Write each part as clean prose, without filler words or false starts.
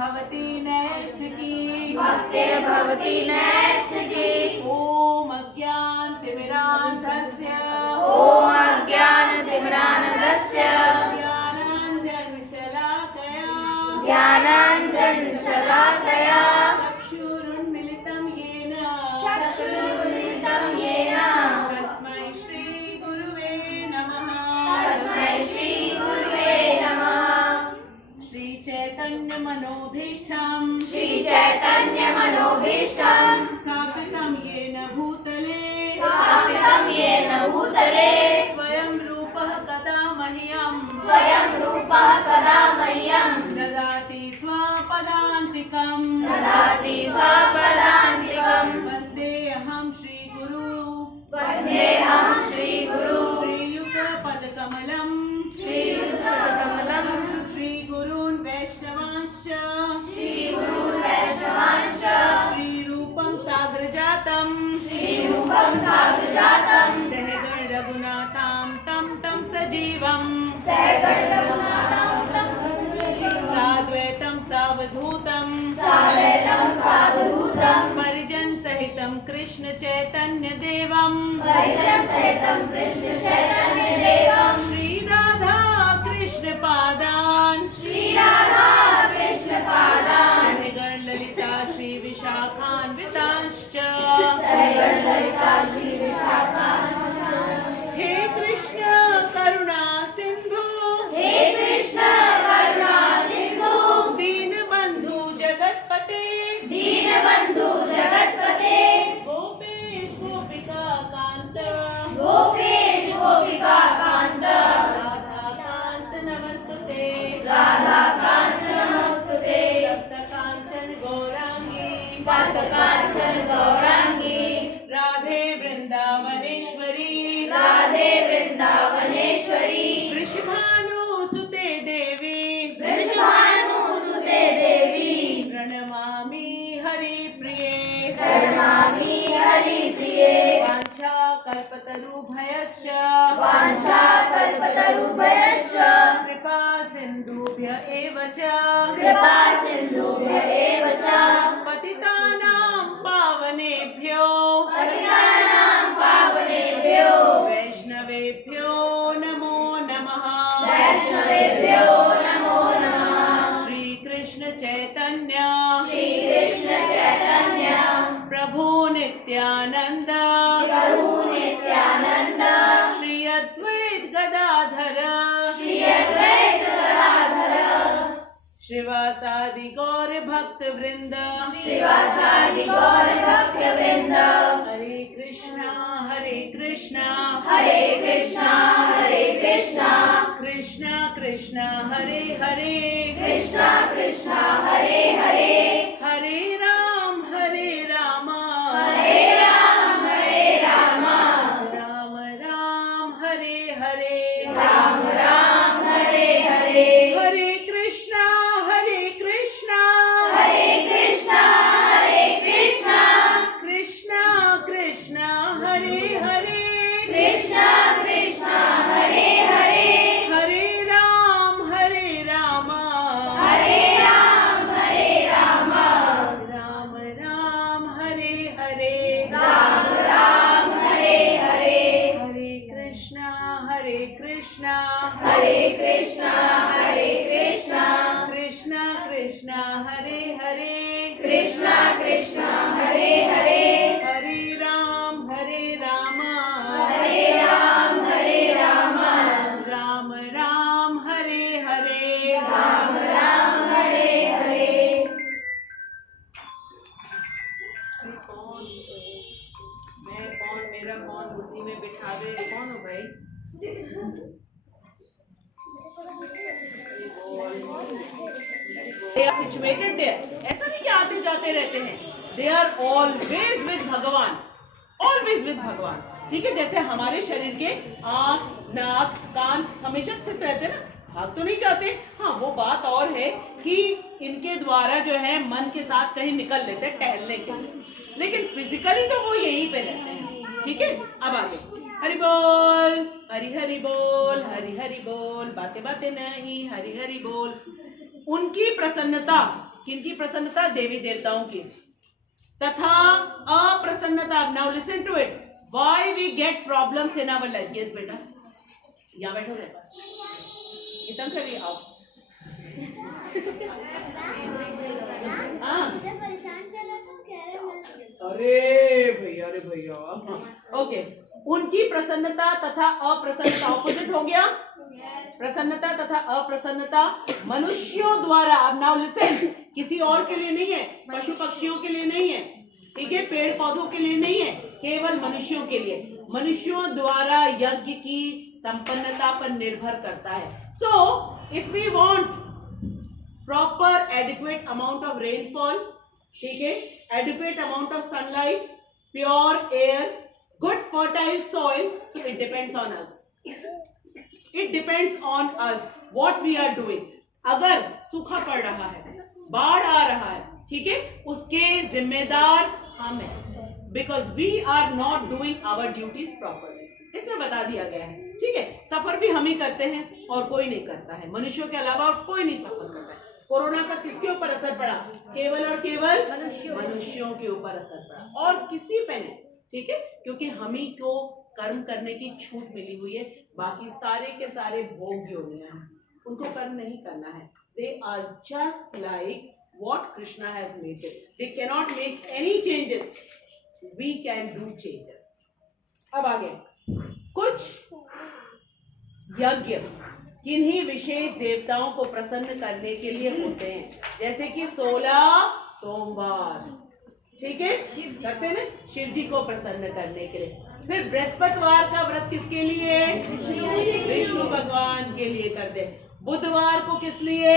भक्तिर्भवति नैष्ठिकी भक्तिर्भवति नैष्ठिकी। ॐ अज्ञानतिमिरान्धस्य ॐ अज्ञानतिमिरान्धस्य ज्ञानाञ्जनशलाकया ज्ञानाञ्जनशलाकया चक्षुरुन्मिलितं येन चक्षुरुन्मिलितं येन तस्मै श्रीगुरुवे नमः। तस्मै श्रीगुरुवे नमः। श्रीचैतन्यमनोभीष्टं श्रीचैतन्यमनोभीष्टं स्थापितं येन भूतले स्थापितं येन भूतले स्वयं रूपः कदा मह्यं स्वयं रूपः कदा मह्यं ददाति स्वपदान्तिकं ददाति स्वपदान्तिकं। वन्देऽहं श्रीगुरु वन्देऽहं श्रीगुरु श्रीयुतपदकमलं श्रीयुतपदकमलं श्रीगुरून् वैष्णवांश्च श्रीगुरून् वैष्णवांश्च श्रीरूपं साग्रजातं श्रीरूपं साग्रजातं सहगण रघुनाथां तं तं सजीवं सहगणरघुनाथं तं साद्वैतं सावधूतं साद्वैतं सावधूतं परिजन सहितं कृष्ण चैतन्य देवं परिजन सहितं कृष्ण चैतन्य देवं श्री राधा कृष्ण पादान् श्री राधा कृष्ण पादान् सहगण ललिता श्री विशाखान्वितांश्च सहगण ललिता श्री विशाखान्वितांश्च। हे कृष्ण करुणा सिंधु हे कृष्ण करुणा सिंधु दीनबंधु जगतपते दीनबंधु जगतपते गोपेश गोपिका कांत गोपेश गोपिका कांत राधा कांत नमस्तुते राधा कांत नमस्तुते तप्त कांचन गौरांगी तप्त कांचन गौरांगी राधे वृंदावनेश्वरी राधे वृंदावनेश्वरी वृषभानुसुते देवी वृषभानुसुते देवी प्रणमामि हरिप्रिये प्रणमामि हरिप्रिये वाञ्छा कल्पतरुभयश्च वाञ्छा कल्पतरुभयश्च कृपा सिन्धुभ्य एव च कृपा सिन्धुभ्य एव च पतितानां पावनेभ्यो पतितानां पावनेभ्यो वैष्णवेभ्यो नमो नमः। वैष्णवेभ्यो नमो नमः। श्रीकृष्ण चैतन्य श्रीकृष्ण चैतन्य प्रभु नित्यानंद प्रभु नित्यानंद श्री अद्वैत गदाधर श्री अद्वैत गदाधर श्रीवासादि गौर भक्त वृंद श्रीवासादि गौर भक्त वृंद हरे कृष्णा हरे कृष्णा हरे कृष्णा कृष्णा कृष्णा हरे हरे कृष्णा कृष्णा हरे हरे हरे राम हरे राम राम राम हरे हरे राम राम हरे हरे हरे कृष्णा कृष्णा कृष्णा कृष्णा हरे हरे कृष्णा कृष्णा हरे हरे हरे राम हरे राम राम राम हरे हरे राम राम हरे हरे हरे कृष्णा कृष्णा कृष्णा कृष्णा हरे हरे कृष्णा कृष्णा हरे हरे हरे राम राम राम हरे हरे राम राम हरे हरे कौन मैं कौन मेरा कौन बुद्धि में बिठावे कौन हो भाई। They are situated there. ऐसा नहीं कि आते जाते रहते हैं। They are always with भगवान, always with भगवान। ठीक है, जैसे हमारे शरीर के आँख, नाक, कान हमेशा स्थित रहते हैं ना, भाग तो नहीं जाते। हाँ, वो बात और है कि इनके द्वारा जो है मन के साथ कहीं निकल लेते हैं टहलने के लिए, लेकिन फिजिकली तो वो यहीं पे रहते हैं। ठीक है, अब आगे हरि बोल, हरि हरि बोल, हरि हरि बोल, बातें बातें नहीं, हरि हरि बोल। उनकी प्रसन्नता किनकी प्रसन्नता? देवी देवताओं की। तथा अप्रसन्नता, now listen to it, why we get problems in our life. Yes बेटा, यहाँ बैठोगे, इतना से भी आओ। हाँ, अरे भैया ओके। उनकी प्रसन्नता तथा अप्रसन्नता, ऑपोजिट हो गया। प्रसन्नता तथा अप्रसन्नता मनुष्यों द्वारा, अब नाउ लिसन, किसी और के लिए नहीं है, पशु पक्षियों के लिए नहीं है, ठीक है, पेड़ पौधों के लिए नहीं है, केवल मनुष्यों के लिए, मनुष्यों द्वारा यज्ञ की संपन्नता पर निर्भर करता है। So if we want proper adequate amount of rainfall, ठीक है, adequate amount of sunlight, pure air, good fertile soil, so it depends on us, it depends on us what we are doing. अगर सूखा पड़ रहा है, बाढ़ आ रहा है, ठीक है, उसके जिम्मेदार हम हैं, because we are not doing our duties properly. इसमें बता दिया गया है, ठीक है। सफर भी हम ही करते हैं और कोई नहीं करता है, मनुष्यों के अलावा और कोई नहीं सफर करता है। कोरोना का किसके ऊपर असर पड़ा? केवल और केवल मनुष्यों के ऊपर असर पड़ा, और किसी पे नहीं, ठीक है, क्योंकि हम ही को कर्म करने की छूट मिली हुई है। बाकी सारे के सारे भोग योगियां हैं, उनको कर्म नहीं करना है। They are just like what Krishna has made it. They cannot make any changes. We can do changes. अब आगे, कुछ यज्ञ किन्हीं विशेष देवताओं को प्रसन्न करने के लिए होते हैं, जैसे कि 16 सोमवार, ठीक है, करते हैं ना, शिव जी को प्रसन्न करने के लिए। फिर बृहस्पतिवार का व्रत किसके लिए? विष्णु भगवान के लिए करते हैं। बुधवार को किस लिए?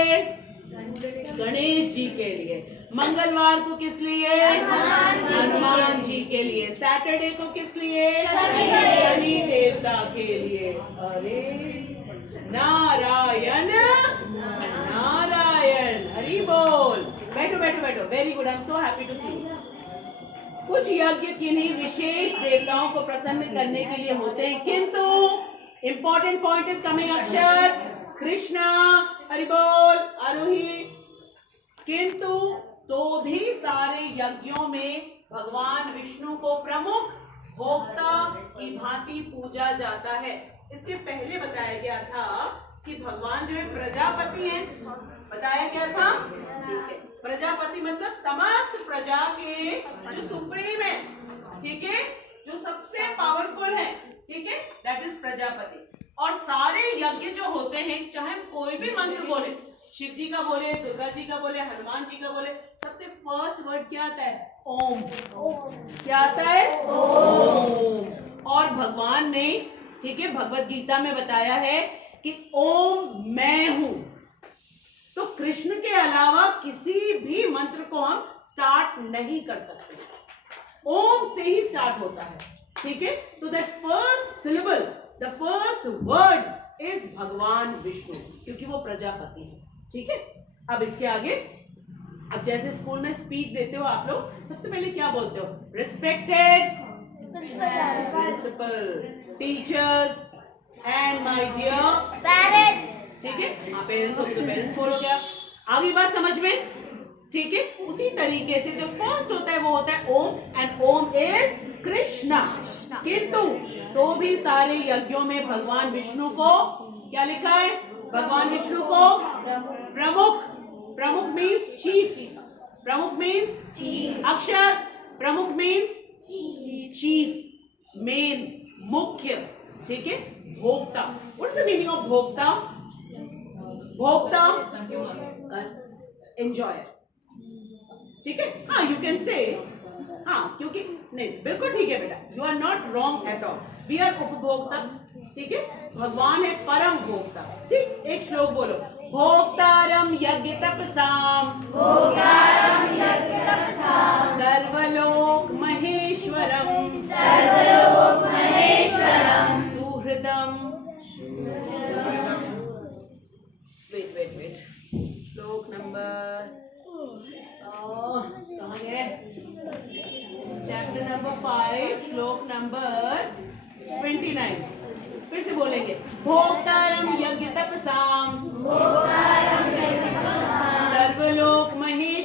गणेश जी के लिए। मंगलवार को किस लिए? हनुमान जी के लिए। सैटरडे को किस लिए? शनि देवता के लिए। अरे नारायण नारायण, हरि बोल। बैठो बैठो बैठो, very good, I am so happy to see you. कुछ यज्ञ किन्हीं विशेष देवताओं को प्रसन्न करने के लिए होते हैं, किंतु इंपॉर्टेंट पॉइंट इज कमिंग, अक्षर, कृष्णा, हरि बोल, आरोही, किंतु तो भी सारे यज्ञों में भगवान विष्णु को प्रमुख भोक्ता की भांति पूजा जाता है। इसके पहले बताया गया था कि भगवान जो है प्रजापति हैं, बताया गया था, ठीक है, प्रजापति मतलब समस्त प्रजा के जो सुप्रीम है, ठीक है, जो सबसे पावरफुल है, ठीक है, दैट इज प्रजापति। और सारे यज्ञ जो होते हैं, चाहे कोई भी मंत्र बोले, शिव जी का बोले, दुर्गा जी का बोले, हनुमान जी का बोले, सबसे फर्स्ट वर्ड क्या आता है? ओम। क्या आता है? ओम। और भगवान ने, ठीक है, भगवत गीता में बताया है कि ओम मैं हूं। तो कृष्ण के अलावा किसी भी मंत्र को हम स्टार्ट नहीं कर सकते, ओम से ही स्टार्ट होता है, ठीक है। तो that first syllable, the first word is भगवान विष्णु, क्योंकि वो प्रजापति है, ठीक है। अब इसके आगे, अब जैसे स्कूल में स्पीच देते हो आप लोग, सबसे पहले क्या बोलते हो? Respected principal, teachers and my dear parents, ठीक है। हाँ, पेरेंट्स हो तो पेरेंट्स बोलोगे आप, आगे बात समझ में, ठीक है। उसी तरीके से जो फर्स्ट होता है वो होता है ओम, एंड ओम इज कृष्णा। किंतु तो भी सारे यज्ञों में भगवान विष्णु को क्या लिखा है? भगवान विष्णु को प्रमुख, प्रमुख मीन्स चीफ, प्रमुख मीन्स अक्षर, प्रमुख मीन्स चीफ, मेन, मुख्य, ठीक है, भोक्ता। What is the meaning of भोक्ता? भोक्ता, एंजॉयर, ठीक है। हाँ, यू कैन से, हाँ, क्योंकि नहीं, बिल्कुल ठीक है बेटा, you are not wrong at all, we are उपभोक्ता, ठीक है। भगवान है परम भोक्ता, ठीक। एक श्लोक बोलो, भोक्तारम यज्ञ तपसाम, भोक्तारम यज्ञ तपसाम, सर्वलोक महेश्वरम, सर्वलोक महेश्वरम, सुहृदम, वेट, श्लोक नंबर, कहाँ है? चैप्टर नंबर 5, श्लोक नंबर 29। फिर से बोलेंगे, भोक्तारम यज्ञ तपसाम, भोक्तारम यज्ञ तपसाम, सर्वलोक महेश्वरम,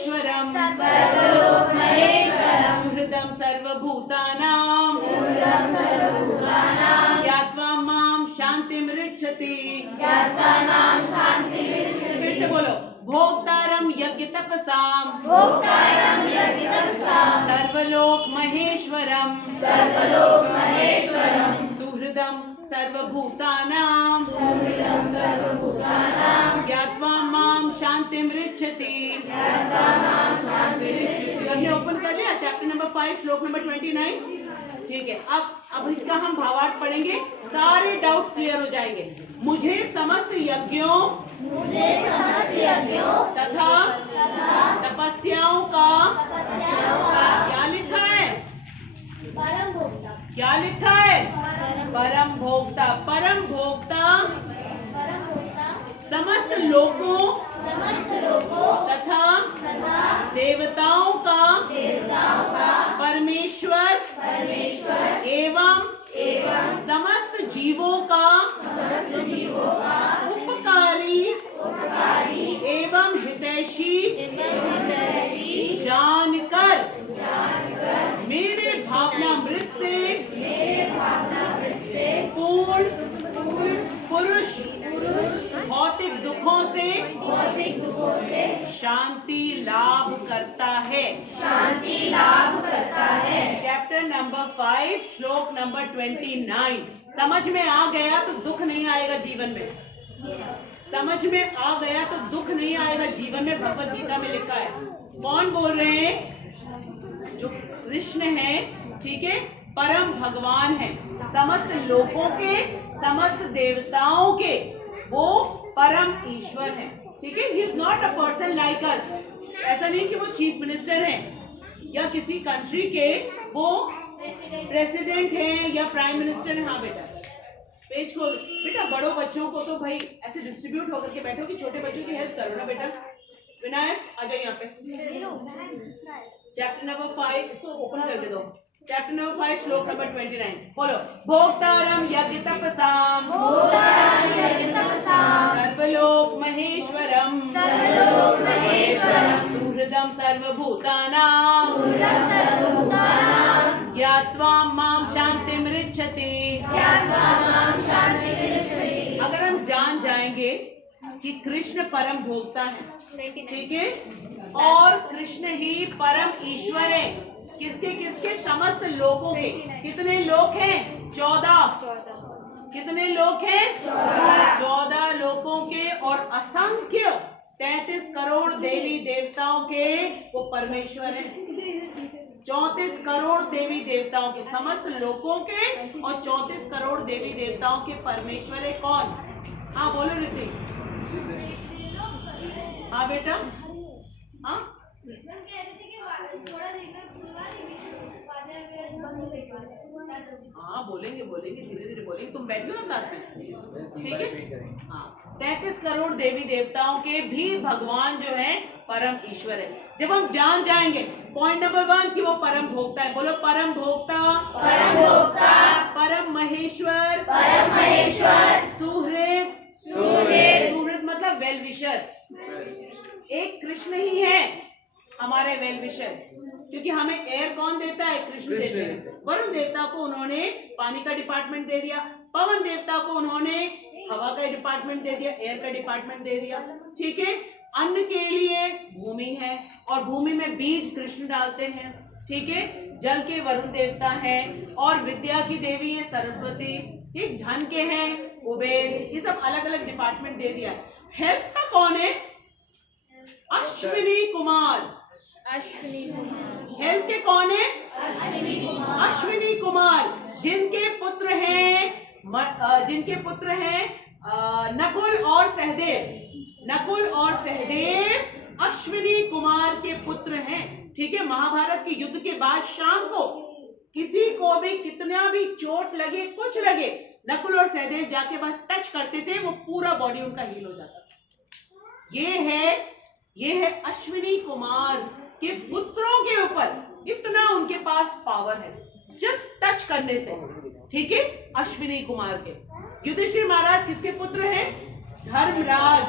ज्ञातानां शान्तिरिच्छति फिर से बोलो, भोक्तारम यज्ञ तपसाम भोक्तारं यज्ञतपसां सर्वलोक महेश्वरम सर्वलोक महेश्वरं सुहृदम सर्वभूतानां सुहृदं सर्वभूतानां ज्ञात्वा माम शांतिमृच्छति। ज्ञातानां शान्तिरिच्छति। हमने ओपन कर लिया चैप्टर नंबर 5 श्लोक नंबर 29। ठीक है, अब इसका हम भावार्थ पढ़ेंगे, सारे डाउट्स क्लियर हो जाएंगे। मुझे समस्त यज्ञों तथा तपस्याओं का क्या लिखा है? परम भोक्ता क्या लिखा है? परम भोक्ता। परम भोक्ता समस्त लोगों तथा देवताओं का परमेश्वर एवं समस्त जीवों का उपकारी एवं हितैषी जानकर मेरे भावनामृत से पूर्ण पुरुष भौतिक दुखों से शांति लाभ करता है। चैप्टर नंबर 5 श्लोक नंबर 29 समझ में आ गया तो दुख नहीं आएगा जीवन में। समझ में आ गया तो दुख नहीं आएगा जीवन में। भगवत गीता में लिखा है। कौन बोल रहे हैं? जो कृष्ण है, ठीक है, परम भगवान है, समस्त लोगों के समस्त देवताओं के वो परम ईश्वर है। ठीक है, he is not a person like us. ऐसा नहीं कि वो चीफ मिनिस्टर हैं या किसी कंट्री के वो प्रेसिडेंट हैं या प्राइम मिनिस्टर हैं। हाँ बेटा, पेज खोल बेटा। बड़ों बच्चों को तो भाई ऐसे डिस्ट्रीब्यूट होकर के बैठो कि छोटे बच्चों की हेल्प करो ना बेटा। विनायक आ जाइए यहाँ पे। चैप्टर नंबर 5 इसको ओपन करके दो। चैप्टर नंबर 5 श्लोक नंबर 29 बोलो। भोक्तारम यज्ञ तपसाम सर्वलोक महेश्वरम सुहृदम सर्वभूतानां ज्ञात्वा माम शान्तिमृच्छति। अगर हम जान जाएंगे कि कृष्ण परम भोक्ता है, ठीक है, और कृष्ण ही परम ईश्वर है। किसके किसके? समस्त लोगों के। कितने लोग हैं? 14। कितने लोग हैं? 14 लोगों के और असंख्य 33 करोड़ देवी देवताओं के वो परमेश्वर है। 34 करोड़ देवी देवताओं के, समस्त लोगों के और 34 करोड़ देवी देवताओं के परमेश्वर है। कौन? हाँ बोलो ऋतिक। हाँ बेटा, हाँ हाँ बोलेंगे बोलेंगे, धीरे धीरे बोलेंगे। तुम बैठो ना साथ में, ठीक है। हाँ, 33 करोड़ देवी देवताओं के भी भगवान जो है परम ईश्वर है। जब हम जान जाएंगे पॉइंट नंबर 1 कि वो परम भोक्ता है। बोलो परम भोक्ता, परम महेश्वर, सुहृद, सुहृद मतलब वेल विशर। एक कृष्ण ही है हमारे वेल विशर, क्योंकि हमें एयर कौन देता है? कृष्ण देते हैं। वरुण देवता को उन्होंने पानी का डिपार्टमेंट दे दिया, पवन देवता को उन्होंने हवा का डिपार्टमेंट दे दिया, एयर का डिपार्टमेंट दे दिया। ठीक है, अन्न के लिए भूमि है और भूमि में बीज कृष्ण डालते हैं। ठीक है, जल के वरुण देवता है और विद्या की देवी है सरस्वती। ठीक, धन के हैं कुबेर। ये सब अलग अलग डिपार्टमेंट दे दिया। हेल्थ का कौन है? अश्विनी कुमार। हेल्थ के कौन है? अश्विनी कुमार, जिनके पुत्र हैं नकुल और सहदेव। नकुल और सहदेव अश्विनी कुमार के पुत्र हैं। ठीक है, महाभारत के युद्ध के बाद शाम को किसी को भी कितना भी चोट लगे, कुछ लगे, नकुल और सहदेव जाके बस टच करते थे, वो पूरा बॉडी उनका हील हो जाता था। ये है अश्विनी कुमार के पुत्रों के ऊपर इतना उनके पास पावर है, जस्ट टच करने से। ठीक है, अश्विनी कुमार के। युधिष्ठिर महाराज किसके पुत्र हैं? धर्मराज।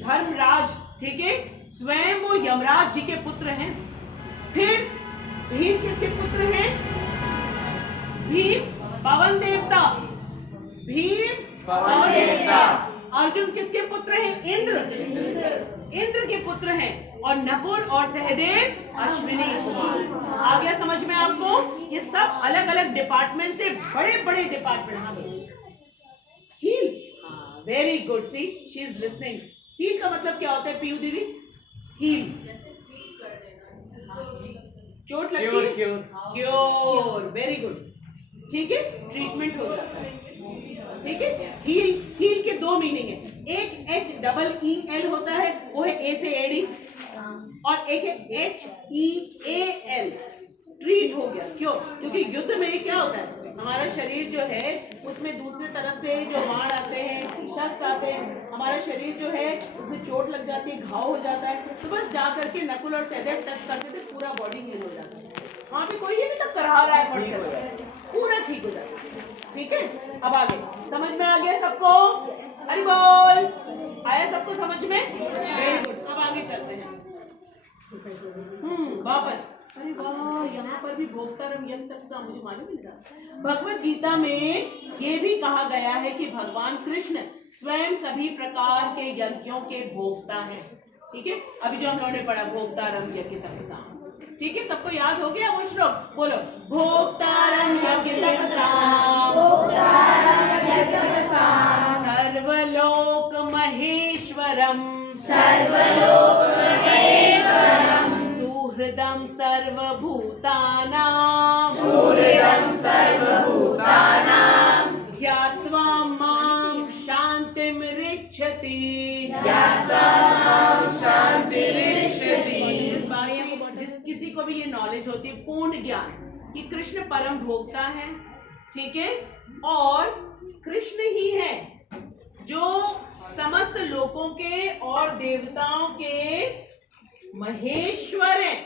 धर्मराज, ठीक है, स्वयं वो यमराज जी के पुत्र हैं। फिर भीम किसके पुत्र हैं? भीम पवन देवता। भीम पवन देवता। अर्जुन किसके पुत्र हैं? इंद्र के पुत्र हैं। और नकुल और सहदेव अश्विनी कुमार। आ गया समझ में आपको? ये सब अलग अलग डिपार्टमेंट से बड़े बड़े डिपार्टमेंट। हाँ हील, हाँ very good, see she is listening. Heal का मतलब क्या होता है पीयू दीदी? हील चोट लगती है, क्योर, वेरी गुड, ठीक है, ट्रीटमेंट हो जाता है, ठीक है। हील के दो मीनिंग है, एक HEEL होता है, वो है A से AD, और एक है HEAL, ट्रीट हो गया। क्यों? क्योंकि युद्ध में क्या होता है, हमारा शरीर जो है उसमें दूसरी तरफ से जो बाण आते हैं, शस्त्र आते हैं, हमारा शरीर जो है उसमें चोट लग जाती है, घाव हो जाता है, तो बस जा करके नकुल और सहदेव टच करते थे, पूरा बॉडी हील हो जाता है। वहाँ पे कोई ये नहीं तो करा रहा है, पड़कर पूरा ठीक हो जाता है, ठीक है। अब आगे समझ में आ गया सबको? हरि बोल, आया सबको समझ में? Very good. अब आगे चलते हैं, वापस। अरे वाह, यहाँ पर भी भोक्तारम यज्ञ, मुझे मालूम नहीं था। भगवत गीता में ये भी कहा गया है कि भगवान कृष्ण स्वयं सभी प्रकार के यज्ञों के भोक्ता हैं, ठीक है। अभी जो हम लोगों ने पढ़ा भोक्तारम यज्ञ तपसाम, ठीक है, सबको याद हो गया वो श्लोक? बोलो, भोक्तारम यज्ञ तपसाम, सर्वलोक महेश्वरम, सुहृदं सर्वभूतानां, ज्ञात्वा मां शान्तिमृच्छति। जिस किसी को भी ये नॉलेज होती है, पूर्ण ज्ञान कि कृष्ण परम भोक्ता है, ठीक है, और कृष्ण ही है जो समस्त लोकों के और देवताओं के महेश्वर है,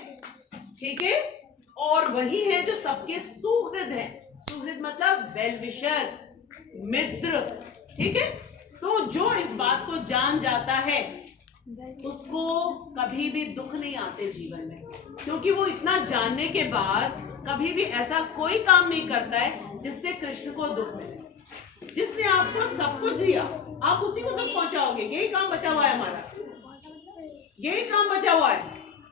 ठीक है, और वही है जो सबके सुहृद है। सुहृद मतलब वेल विशर, मित्र, ठीक है। तो जो इस बात को जान जाता है उसको कभी भी दुख नहीं आते जीवन में, क्योंकि वो इतना जानने के बाद कभी भी ऐसा कोई काम नहीं करता है जिससे कृष्ण को दुख मिले। जिसने आपको सब कुछ दिया, आप उसी को दुख पहुंचाओगे। यही काम बचा हुआ है हमारा, यही काम बचा हुआ है।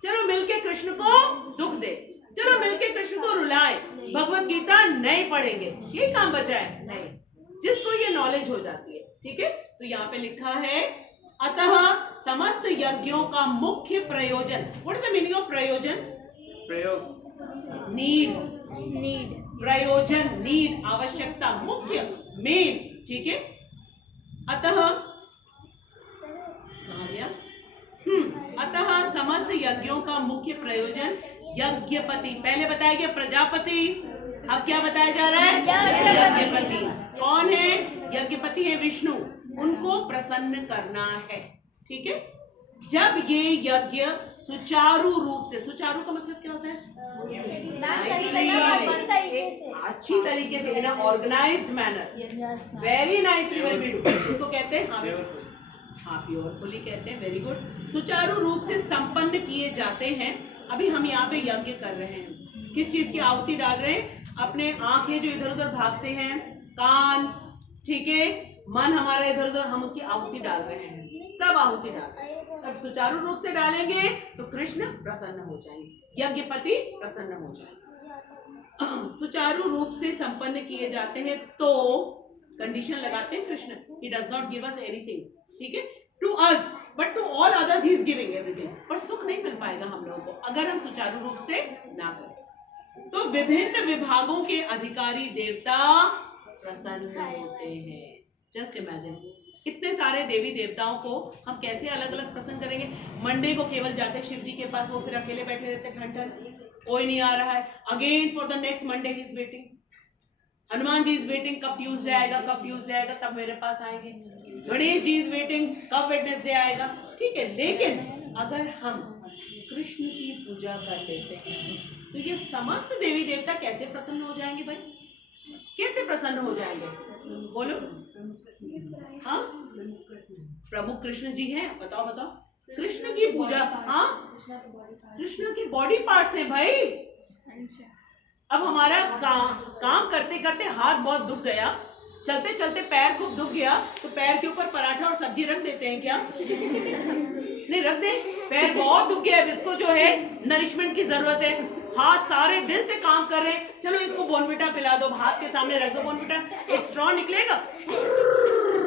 चलो मिलके कृष्ण को दुख दे, चलो मिलके कृष्ण को रुलाए, भगवत गीता नहीं पढ़ेंगे, यही काम बचा है। नहीं, जिसको ये नॉलेज हो जाती है, ठीक है। तो यहाँ पे लिखा है, अतः समस्त यज्ञों का मुख्य प्रयोजन, what is the meaning of प्रयोजन? प्रयोग, नीड, प्रयोजन, नीड, आवश्यकता, मुख्य, मेन, ठीक है। अतः कहाँ गया? अतः समस्त यज्ञों का मुख्य प्रयोजन यज्ञपति, पहले बताया गया प्रजापति, अब क्या बताया जा रहा है? यज्ञपति। कौन है? यज्ञपति है विष्णु, उनको प्रसन्न करना है, ठीक है। जब ये यज्ञ सुचारू रूप से, सुचारू का मतलब क्या होता है? अच्छी तरीके से, in organized manner, very nicely will be do, उसको कहते हैं हाँ प्योरफुली कहते हैं, वेरी गुड। सुचारू रूप से संपन्न किए जाते हैं। अभी हम यहाँ पे यज्ञ कर रहे हैं, किस चीज की आहुति डाल रहे हैं? अपने आंखें जो इधर उधर भागते हैं, कान, ठीक है, मन हमारा इधर उधर, हम उसकी आहुति डाल रहे हैं, सब आहुति डाल रहे हैं। अब सुचारू रूप से डालेंगे तो कृष्ण प्रसन्न हो जाएंगे, यज्ञपति प्रसन्न हो जाएंगे। सुचारू रूप से संपन्न किए जाते हैं तो कंडीशन लगाते हैं Krishna, he does not give us anything, ठीक है, to us but to all others he is giving everything, पर सुख नहीं मिल पाएगा हम लोगों को अगर हम सुचारू रूप से ना करें। तो विभिन्न विभागों के अधिकारी देवता प्रसन्न होते हैं। जस्ट इमेजिन, कितने सारे देवी देवताओं को हम कैसे अलग अलग प्रसन्न करेंगे। मंडे को केवल जाते शिव जी के पास, वो फिर अकेले बैठे रहते घंटा, कोई नहीं आ रहा है। Again for the next Monday he is waiting, Hanuman ji is waiting, कब ट्यूसडे आएगा, कब ट्यूसडे आएगा, तब मेरे पास आएंगे। गणेश जी इज वेटिंग, कब वेडनेसडे आएगा, ठीक है। लेकिन अगर हम कृष्ण की पूजा कर लेते हैं तो ये समस्त देवी देवता कैसे प्रसन्न हो जाएंगे भाई? कैसे प्रसन्न हो जाएंगे? बोलो। हाँ, प्रभु कृष्ण जी हैं, बताओ बताओ। कृष्ण की पूजा, हाँ, कृष्ण की बॉडी पार्ट्स हैं भाई। अब हमारा काम करते करते हाथ बहुत दुख गया, चलते चलते पैर खूब दुख गया तो पैर के ऊपर पराठा और सब्जी रख देते हैं क्या? नहीं रख दे। पैर बहुत दुख गया है, इसको जो है नरिशमेंट की जरूरत है, हाथ सारे दिन से काम कर रहे हैं, चलो इसको बोर्नविटा पिला दो, हाथ के सामने रख दो बोर्नविटा, एक स्ट्रॉ निकलेगा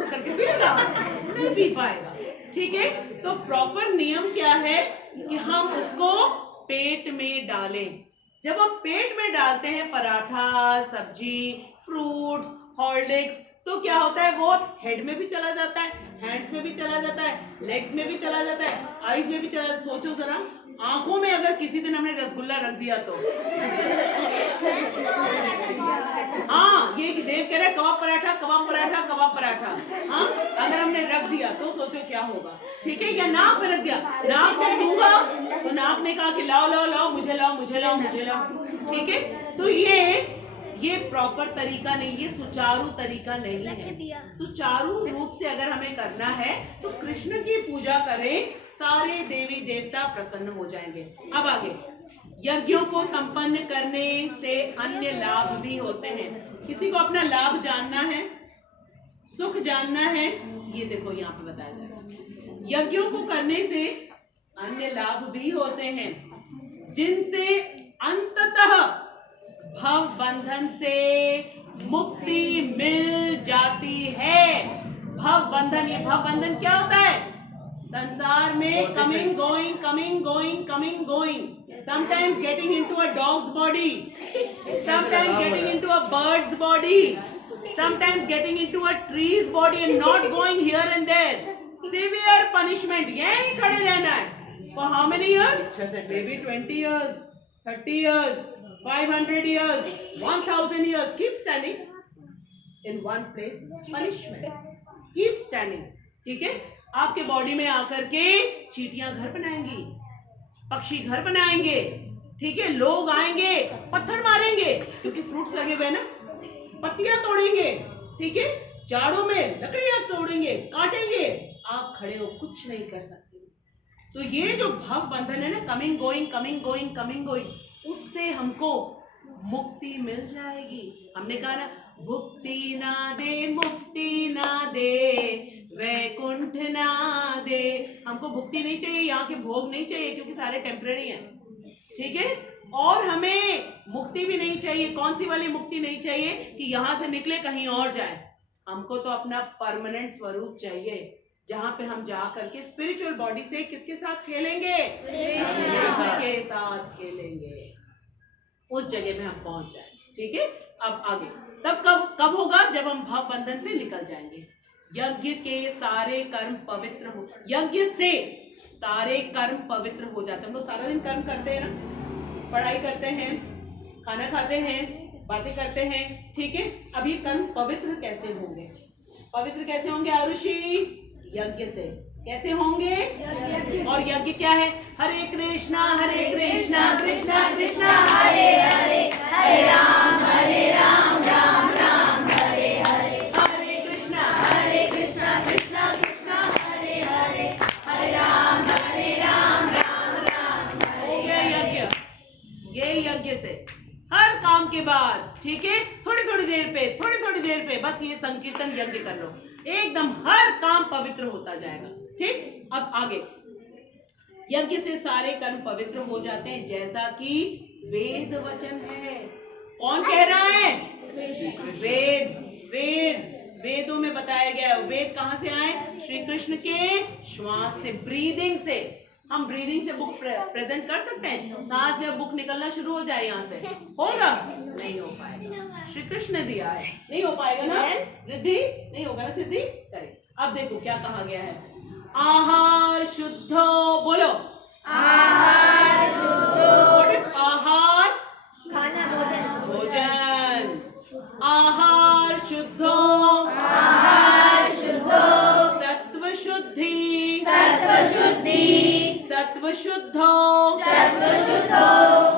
करके पिएगा? नहीं पी पाएगा। ठीक है, तो प्रॉपर नियम क्या है कि हम उसको पेट में डालें। जब हम पेट में डालते हैं पराठा, सब्जी, फ्रूट्स, हॉर्लिक्स, तो क्या होता है, वो हेड में भी चला जाता है, हैंड्स में भी चला जाता है, लेग्स में भी चला जाता है, आईज में भी चला जाता है। सोचो जरा, आंखों में अगर किसी दिन हमने रसगुल्ला रख दिया तो हाँ, ये देव कह रहे हैं कबाब पराठा, कबाब पराठा, कबाब पराठा। हाँ, अगर हमने रख दिया तो सोचो क्या होगा। ठीक है, या नाक में रख दिया, नाक में दूंगा तो नाक ने कहा कि लाओ लाओ लाओ, मुझे लाओ मुझे लाओ मुझे लाओ। ठीक है, तो ये प्रॉपर तरीका नहीं, ये सुचारू तरीका नहीं है। सुचारू रूप से अगर हमें करना है तो कृष्ण की पूजा करें, सारे देवी देवता प्रसन्न हो जाएंगे। अब आगे, यज्ञों को संपन्न करने से अन्य लाभ भी होते हैं। किसी को अपना लाभ जानना है, सुख जानना है, ये देखो यहाँ पे बताया जा रहा है। यज्ञों को करने से अन्य लाभ भी होते हैं, जिनसे अंततः भव बंधन से मुक्ति मिल जाती है। भव बंधन, ये भव बंधन क्या होता है? संसार में coming going, coming going, coming going, sometimes getting into a dog's body, sometimes getting into a bird's body, sometimes getting into a tree's body and not going here and there. Severe punishment, यहीं खड़े रहना है। For how many years? Maybe 20 years, 30 years, 500 years, 1000 years. Keep standing in one place. Punishment. Keep standing. ठीक है? आपके body में आकर के चींटियां घर बनाएंगी, पक्षी घर बनाएंगे। ठीक है, लोग आएंगे, पत्थर मारेंगे क्योंकि फ्रूट्स लगे हुए ना, पत्तियां तोड़ेंगे। ठीक है, जाड़ों में लकड़ियां तोड़ेंगे, काटेंगे, आप खड़े हो कुछ नहीं कर सकते। तो ये जो भव बंधन है ना, coming going, coming going, coming going, उससे हमको मुक्ति मिल जाएगी। हमने कहा ना, भुक्ति ना दे, मुक्ति ना दे, वैकुंठ ना दे। हमको भुक्ति नहीं चाहिए, यहाँ के भोग नहीं चाहिए क्योंकि सारे टेम्पररी हैं। ठीक है, और हमें मुक्ति भी नहीं चाहिए। कौन सी वाली मुक्ति नहीं चाहिए कि यहाँ से निकले कहीं और जाए। हमको तो अपना परमानेंट स्वरूप चाहिए, जहाँ पे हम जा करके स्पिरिचुअल बॉडी से किसके साथ खेलेंगे? कृष्ण के साथ खेलेंगे, उस जगह में हम पहुंच जाए। ठीक है, अब आगे, तब कब होगा? जब हम भव बंधन से निकल जाएंगे। यज्ञ के सारे कर्म पवित्र हो, यज्ञ से सारे कर्म पवित्र हो जाते हैं। हम लोग सारा दिन कर्म करते हैं ना, पढ़ाई करते हैं, खाना खाते हैं, बातें करते हैं। ठीक है, अब ये कर्म पवित्र कैसे होंगे? पवित्र कैसे होंगे आरुषि? यज्ञ से। कैसे होंगे? और यज्ञ क्या है? हरे कृष्णा कृष्णा कृष्णा हरे हरे, हरे राम राम राम हरे हरे, हरे कृष्णा कृष्णा कृष्णा हरे हरे, हरे राम राम राम। हो गया यज्ञ। ये यज्ञ से हर काम के बाद, ठीक है, थोड़ी थोड़ी देर पे बस ये संकीर्तन यज्ञ कर लो, एकदम हर काम पवित्र होता जाएगा। ठीक, अब आगे, यज्ञ से सारे कर्म पवित्र हो जाते हैं, जैसा कि वेद वचन है। कौन कह रहा है? वेदों में बताया गया है। वेद कहां से आए? श्री कृष्ण के श्वास से, ब्रीदिंग से। हम ब्रीदिंग से बुक प्रेजेंट कर सकते हैं? सांस में बुक निकलना शुरू हो जाए यहाँ से, होगा? नहीं हो पाएगा। श्री कृष्ण ने दिया है, नहीं हो पाएगा ना? रिद्धि नहीं होगा ना? सिद्धि करें। अब देखो क्या कहा गया है। आहार शुद्धो, बोलो आहार शुद्धो। व्हाट इज आहार? खाना, भोजन। आहार शुद्धो, आहार शुद्धो। सत्व शुद्धि, सत्व शुद्धो।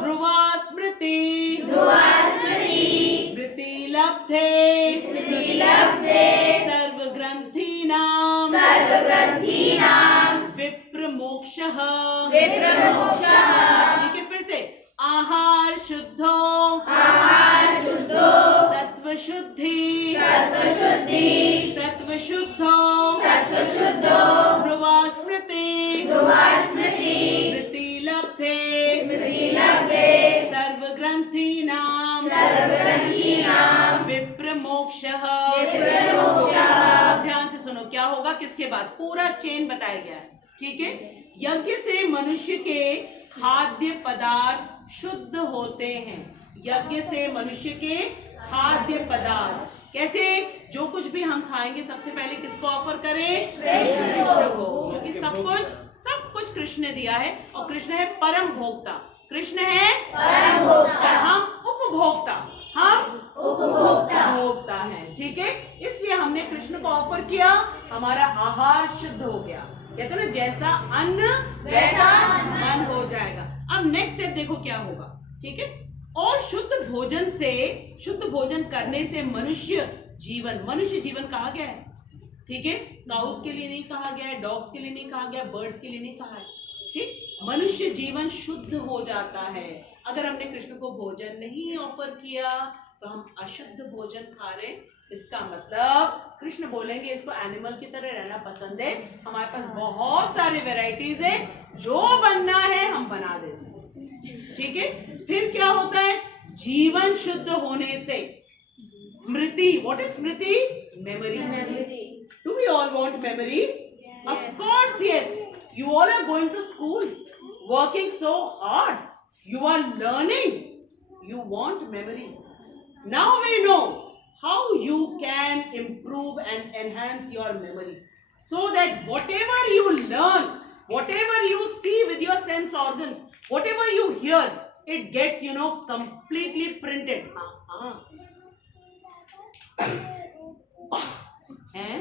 ध्रुवा स्मृति, स्मृति लब्धे, सर्वग्रंथीनां, विप्र मोक्षः। ठीक है, फिर से, आहार शुद्धो, सत्व शुद्धि सत्वशुद्धि सत्वशुद्धो सत्वशुद्धो ध्रुवा स्मृति ध्रुवास्मृति स्मृति लब्धे स्मृतिलब्धे सर्वग्रंथीनां सर्वग्रंथीनां विप्रमोक्षः। विप्रमोक्षः। ध्यान से सुनो क्या होगा, किसके बाद पूरा चेन बताया गया है, ठीक है। यज्ञ से मनुष्य के खाद्य पदार्थ शुद्ध होते हैं। यज्ञ से मनुष्य के खाद्य पदार्थ कैसे, जो कुछ भी हम खाएंगे सबसे पहले किसको ऑफर करें, कृष्ण को, क्योंकि सब कुछ कृष्ण ने दिया है और कृष्ण है परम भोक्ता, कृष्ण है परम भोक्ता। हम उपभोक्ता, हम उपभोक्ता भोक्ता है, ठीक है। इसलिए हमने कृष्ण को ऑफर किया, हमारा आहार शुद्ध हो गया। कहते हैं ना जैसा अन्न वैसा मन हो जाएगा। अब नेक्स्ट स्टेप देखो क्या होगा, ठीक है। और शुद्ध भोजन करने से मनुष्य जीवन कहा गया है, ठीक है। काउस के लिए नहीं कहा गया है, डॉग्स के लिए नहीं कहा गया, बर्ड्स के लिए नहीं कहा है, ठीक। मनुष्य जीवन शुद्ध हो जाता है। अगर हमने कृष्ण को भोजन नहीं ऑफर किया तो हम अशुद्ध भोजन खा रहे। इसका मतलब कृष्ण बोलेंगे इसको एनिमल की तरह रहना पसंद है, हमारे पास बहुत सारे वैरायटीज है, जो बनना है हम बना देते हैं, ठीक है। फिर क्या होता है, जीवन शुद्ध होने से स्मृति, व्हाट इज स्मृति, memory. Do we all want memory? Yes. Of course, yes. You all are going to school, working so hard. You are learning. You want memory. Now we know how you can improve and enhance your memory. So that whatever you learn, whatever you see with your sense organs, whatever you hear, it gets, completely printed. हैं?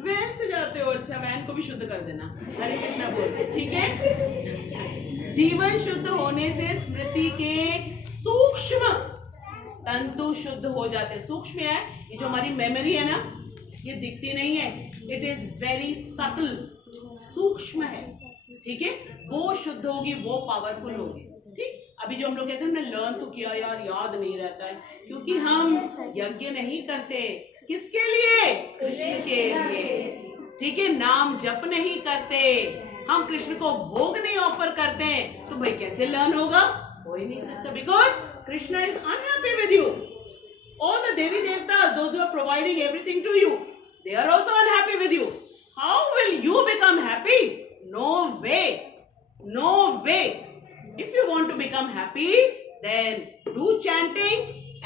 Van से जाते हो, अच्छा van को भी शुद्ध कर देना, हरे कृष्णा बोलते, ठीक है। जीवन शुद्ध होने से स्मृति के सूक्ष्म तंतु शुद्ध हो जाते। सूक्ष्म है ये जो हमारी मेमोरी है ना, ये दिखती नहीं है, इट इज वेरी सटल, सूक्ष्म है, ठीक है। वो शुद्ध होगी, वो पावरफुल होगी, ठीक। अभी जो हम लोग कहते हैं हमने लर्न तो किया यार, याद नहीं रहता है, क्योंकि हम यज्ञ नहीं करते। किसके लिए, कृष्ण के लिए, ठीक है। नाम जप नहीं करते, हम कृष्ण को भोग नहीं ऑफर करते, तो भाई कैसे लर्न होगा, हो ही नहीं सकता, because Krishna is unhappy with you. All the devi devtas, those who are providing everything to you, they are also unhappy with you. How will you become happy? No way, no way. If you want to become happy, then do chanting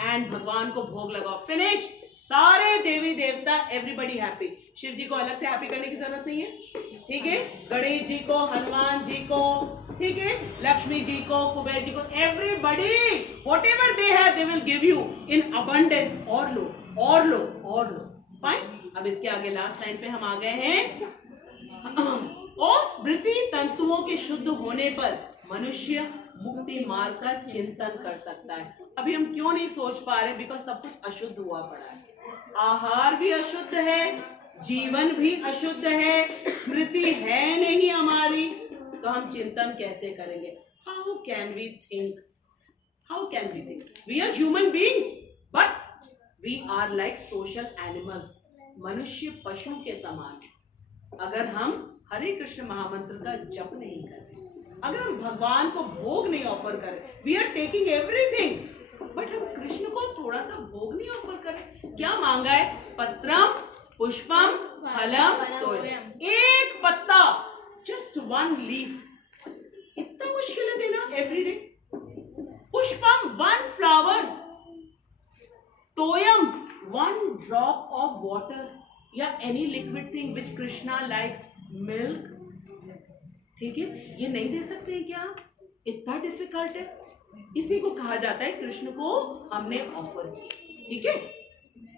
and भगवान को भोग लगाओ, finish। सारे देवी देवता everybody happy। Shiv जी को अलग से happy करने की जरूरत नहीं है, ठीक है। गणेश जी को, हनुमान जी को, ठीक है, लक्ष्मी जी को, कुबेर जी को, everybody whatever they have they will give you in abundance। और लो और लो और लो, फाइन। अब इसके आगे लास्ट लाइन पे हम आ गए हैं। और स्मृति तंतुओं के शुद्ध होने पर मनुष्य मुक्ति मार्ग का चिंतन कर सकता है। अभी हम क्यों नहीं सोच पा रहे, बिकॉज सब कुछ अशुद्ध हुआ पड़ा है, आहार भी अशुद्ध है, जीवन भी अशुद्ध है, स्मृति है नहीं हमारी, तो हम चिंतन कैसे करेंगे? How can we think, how can we think? We are human beings but we are like social animals. मनुष्य पशु के समान है। अगर हम हरे कृष्ण महामंत्र का जप नहीं करें, अगर हम भगवान को भोग नहीं ऑफर करें, we are taking everything, but हम कृष्ण को थोड़ा सा भोग नहीं ऑफर करें। क्या मांगा है? पत्रम पुष्पम फलम तोयम। एक पत्ता, जस्ट वन लीफ, इतना मुश्किल है देना एवरी डे। पुष्पम, वन फ्लावर, तोयम, वन ड्रॉप ऑफ वाटर या any liquid thing which Krishna likes, milk, ठीक है, ये नहीं दे सकते हैं क्या? इतना डिफिकल्ट है। इसी को कहा जाता है कृष्ण को हमने ऑफर किया, ठीक है।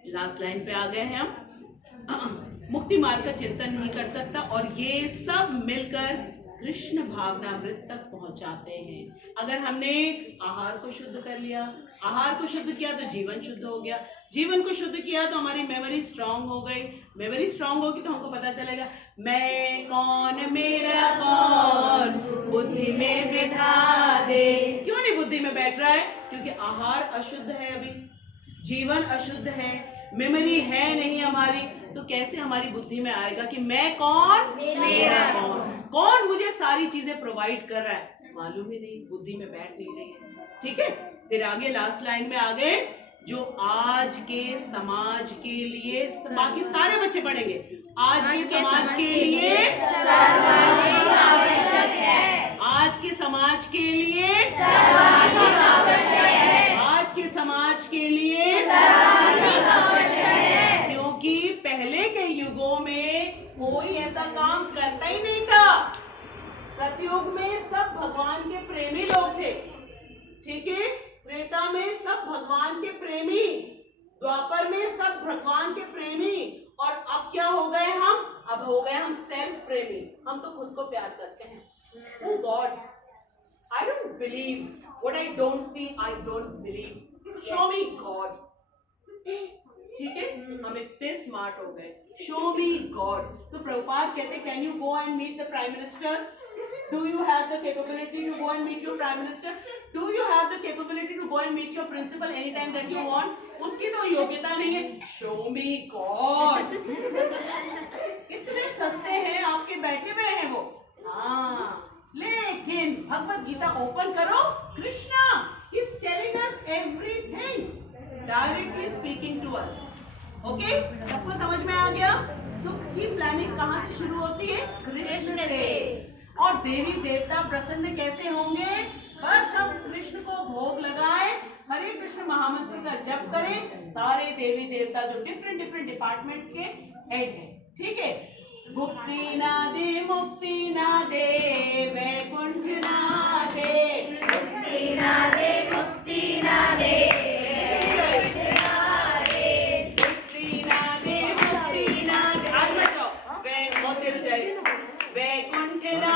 लास्ट लाइन पे आ गए हैं हम। मुक्ति मार्ग का चिंतन नहीं कर सकता और ये सब मिलकर कृष्ण भावनामृत तक पहुंचाते हैं। अगर हमने आहार को शुद्ध कर लिया, आहार को शुद्ध किया तो जीवन शुद्ध हो गया, जीवन को शुद्ध किया तो हमारी मेमोरी स्ट्रांग हो गई, मेमोरी स्ट्रांग होगी तो हमको पता चलेगा मैं कौन, मेरा कौन, बुद्धि में बैठा दे। क्यों नहीं बुद्धि में बैठ रहा है? क्योंकि आहार अशुद्ध है, अभी जीवन अशुद्ध है, मेमोरी है नहीं हमारी, तो कैसे हमारी बुद्धि में आएगा कि मैं कौन, मेरा कौन मुझे सारी चीजें प्रोवाइड कर रहा है, मालूम ही नहीं, बुद्धि में बैठ नहीं रही है। ठीक है, फिर आगे लास्ट लाइन में आगे, जो आज के समाज के लिए, बाकी सारे बच्चे पढ़ेंगे, आज के समाज के लिए सर्वाधिक आवश्यक है। आज के समाज के लिए सर्वाधिक आवश्यक है। आज के समाज के लिए सर्वाधिक आवश्यक है। क्योंकि पहले के युगों में कोई ऐसा काम करता ही नहीं था। सतयुग में सब भगवान के प्रेमी लोग थे, ठीक है, त्रेता में सब भगवान के प्रेमी, द्वापर में सब भगवान के प्रेमी, और अब क्या हो गए हम, अब हो गए हम सेल्फ प्रेमी, हम तो खुद को प्यार करते हैं। Oh God, I don't believe what I don't see, I don't believe. Show me God. ठीक है, हम इतने स्मार्ट हो गए, शो मी गॉड। तो प्रभुपाद कहते, can you go and meet the prime minister? Do you have the capability to go and meet your prime minister? Do you have the capability to go and meet your principal anytime that you want? उसकी तो योग्यता नहीं है। Show me God. कितने सस्ते हैं आपके बैठे हुए हैं वो। हाँ, लेकिन भगवत गीता ओपन करो, Krishna is telling us everything, directly speaking to us. Okay, सबको समझ में आ गया? सुख की प्लानिंग कहाँ से शुरू होती है? कृष्ण से। और देवी देवता प्रसन्न कैसे होंगे? बस हम कृष्ण को भोग लगाएं, हरे कृष्ण महामंत्र का जप करें, सारे देवी देवता जो डिफरेंट डिफरेंट डिपार्टमेंट्स के हेड हैं, ठीक है। मुक्ति ना दे वैकुंठ ना दे, मुक्ति ना दे, मुक्ति ना दे, मुक्ति ना दे, मुक्ति ना दे। आज मत जाओ, बहुत देर हो जाएगी। वैकुंठ ना